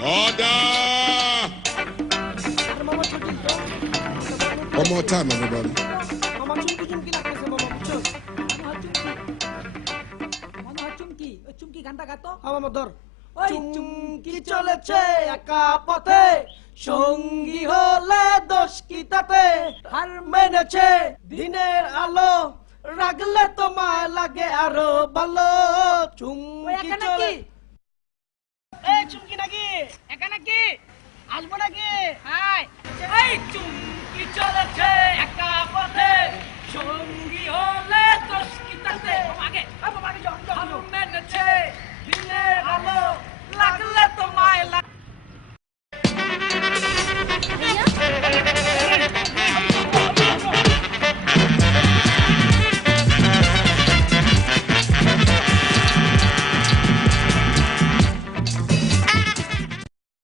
Order! One more time, everybody. Mama chumki লাগতেছে মামা বুঝছো? মামা চুমকি গানটা গাতো। মামা ধর। ওই চুমকি চলেছে একা পথে সঙ্গী হলে দোষ কি তাতে হার মেনেছে দিনের আলো রাগলে তোমায় লাগে আরো ভালো চুমকি চলে এই চুমকি নাকি একা নাকি আসবো নাকি হাই এই চুমকি চলেছে